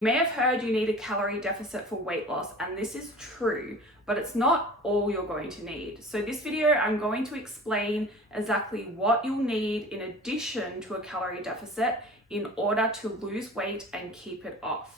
You may have heard you need a calorie deficit for weight loss, and this is true, but it's not all you're going to need. So this video, I'm going to explain exactly what you'll need in addition to a calorie deficit in order to lose weight and keep it off.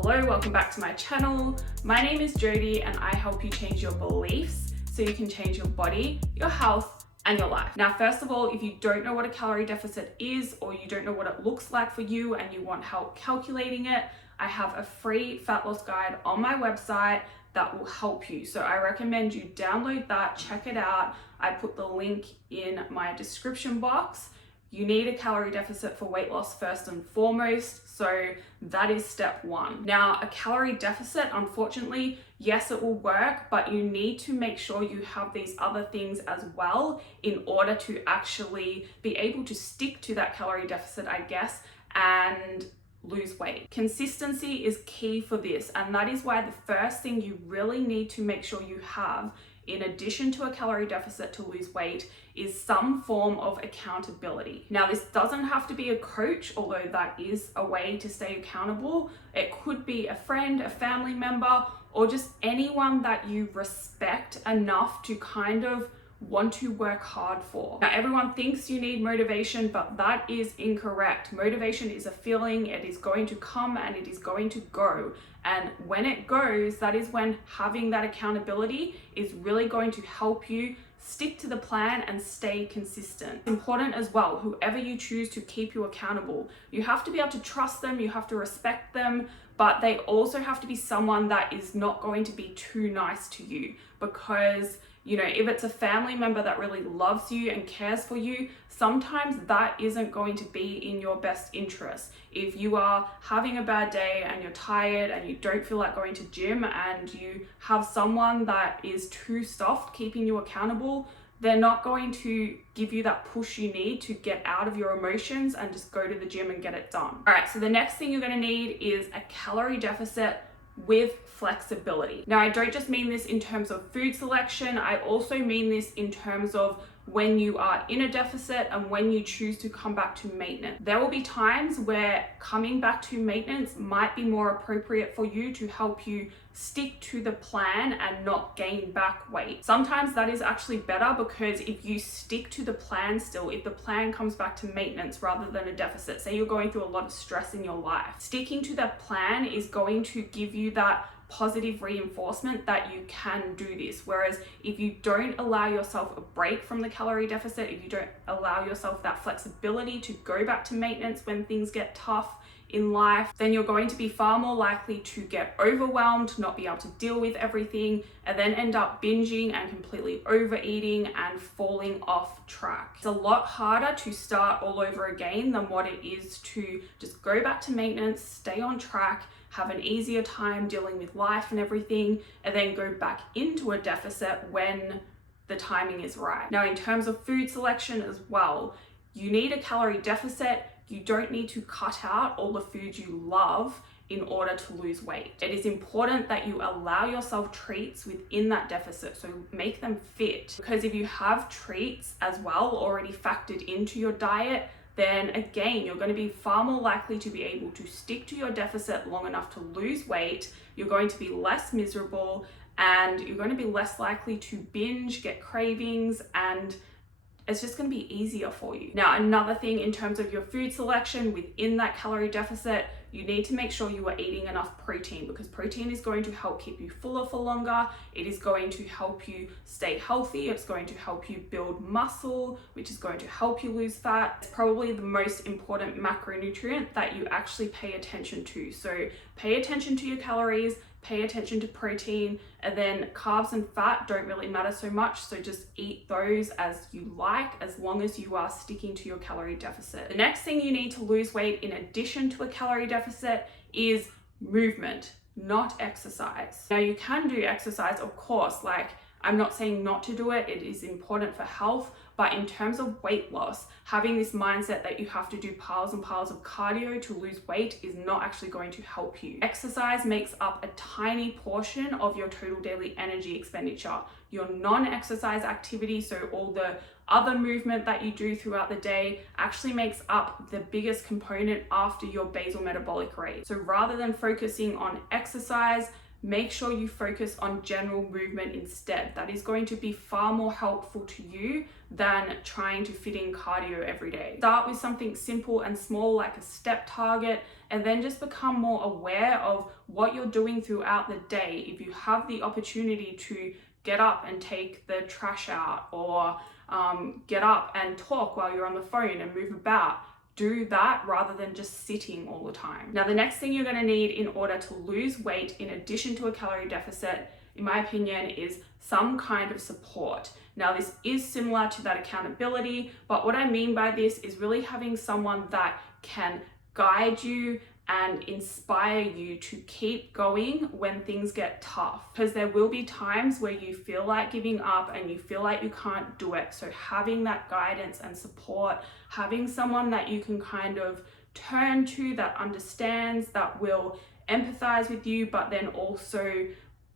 Hello, welcome back to my channel. My name is Jodie and I help you change your beliefs so you can change your body, your health, and your life. Now, first of all, if you don't know what a calorie deficit is or you don't know what it looks like for you and you want help calculating it, I have a free fat loss guide on my website that will help you. So I recommend you download that, check it out. I put the link in my description box. You need a calorie deficit for weight loss first and foremost, so that is step one. Now, a calorie deficit, unfortunately, yes, it will work, but you need to make sure you have these other things as well in order to actually be able to stick to that calorie deficit, I guess, and lose weight. Consistency is key for this, and that is why the first thing you really need to make sure you have in addition to a calorie deficit to lose weight is some form of accountability. Now, this doesn't have to be a coach, although that is a way to stay accountable. It could be a friend, a family member, or just anyone that you respect enough to kind of want to work hard for. Now, everyone thinks you need motivation, but that is incorrect. Motivation is a feeling. It is going to come and it is going to go. And when it goes, that is when having that accountability is really going to help you stick to the plan and stay consistent. Important as well, whoever you choose to keep you accountable, you have to be able to trust them, you have to respect them, but they also have to be someone that is not going to be too nice to you, because if it's a family member that really loves you and cares for you, sometimes that isn't going to be in your best interest. If you are having a bad day and you're tired and you don't feel like going to gym and you have someone that is too soft keeping you accountable, they're not going to give you that push you need to get out of your emotions and just go to the gym and get it done. All right, so the next thing you're going to need is a calorie deficit with flexibility. Now, I don't just mean this in terms of food selection, I also mean this in terms of when you are in a deficit and when you choose to come back to maintenance. There will be times where coming back to maintenance might be more appropriate for you to help you stick to the plan and not gain back weight. Sometimes that is actually better, because if you stick to the plan still, if the plan comes back to maintenance rather than a deficit, say you're going through a lot of stress in your life, sticking to that plan is going to give you that positive reinforcement that you can do this. Whereas if you don't allow yourself a break from the calorie deficit, if you don't allow yourself that flexibility to go back to maintenance when things get tough in life, then you're going to be far more likely to get overwhelmed, not be able to deal with everything, and then end up binging and completely overeating and falling off track. It's a lot harder to start all over again than what it is to just go back to maintenance, stay on track, have an easier time dealing with life and everything, and then go back into a deficit when the timing is right. Now, in terms of food selection as well, you need a calorie deficit. You don't need to cut out all the foods you love in order to lose weight. It is important that you allow yourself treats within that deficit, so make them fit. Because if you have treats as well already factored into your diet, then again, you're going to be far more likely to be able to stick to your deficit long enough to lose weight. You're going to be less miserable and you're going to be less likely to binge, get cravings, and it's just going to be easier for you. Now, another thing in terms of your food selection within that calorie deficit, you need to make sure you are eating enough protein, because protein is going to help keep you fuller for longer. It is going to help you stay healthy. It's going to help you build muscle, which is going to help you lose fat. It's probably the most important macronutrient that you actually pay attention to. So pay attention to your calories, pay attention to protein, and then carbs and fat don't really matter so much. So just eat those as you like, as long as you are sticking to your calorie deficit. The next thing you need to lose weight in addition to a calorie deficit is movement, not exercise. Now, you can do exercise, of course, I'm not saying not to do it. It is important for health, but in terms of weight loss, having this mindset that you have to do piles and piles of cardio to lose weight is not actually going to help you. Exercise makes up a tiny portion of your total daily energy expenditure. your non-exercise activity, so all the other movement that you do throughout the day, actually makes up the biggest component after your basal metabolic rate. So rather than focusing on exercise, make sure you focus on general movement instead. That is going to be far more helpful to you than trying to fit in cardio every day. Start with something simple and small, like a step target, and then just become more aware of what you're doing throughout the day. If you have the opportunity to get up and take the trash out, or get up and talk while you're on the phone and move about, do that rather than just sitting all the time. Now, the next thing you're going to need in order to lose weight, in addition to a calorie deficit, in my opinion, is some kind of support. Now, this is similar to that accountability, but what I mean by this is really having someone that can guide you and inspire you to keep going when things get tough, because there will be times where you feel like giving up and you feel like you can't do it. So having that guidance and support, having someone that you can kind of turn to, that understands, that will empathize with you, but then also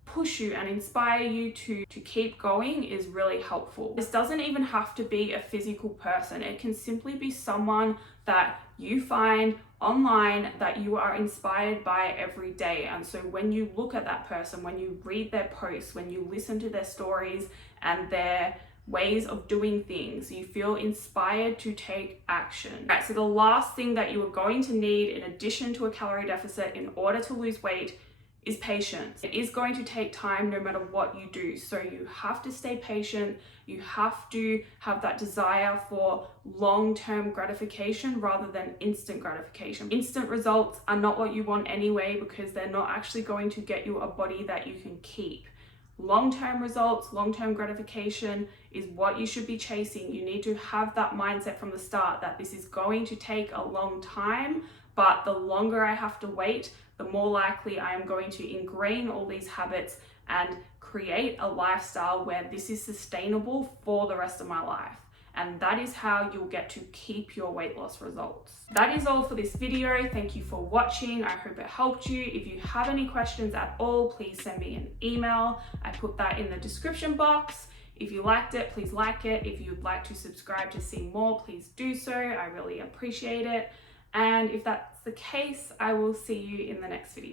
push you and inspire you to keep going, is really helpful. This doesn't even have to be a physical person. It can simply be someone that you find online that you are inspired by every day. And so when you look at that person, when you read their posts, when you listen to their stories and their ways of doing things, you feel inspired to take action. Right, so the last thing that you are going to need in addition to a calorie deficit in order to lose weight is patience. It is going to take time no matter what you do. So you have to stay patient. You have to have that desire for long-term gratification rather than instant gratification. Instant results are not what you want anyway, because they're not actually going to get you a body that you can keep. Long-term results, long-term gratification is what you should be chasing. You need to have that mindset from the start that this is going to take a long time, but the longer I have to wait, the more likely I am going to ingrain all these habits and create a lifestyle where this is sustainable for the rest of my life. And that is how you'll get to keep your weight loss results. That is all for this video. Thank you for watching. I hope it helped you. If you have any questions at all, please send me an email. I put that in the description box. If you liked it, please like it. If you'd like to subscribe to see more, please do so. I really appreciate it. And if that's the case, I will see you in the next video.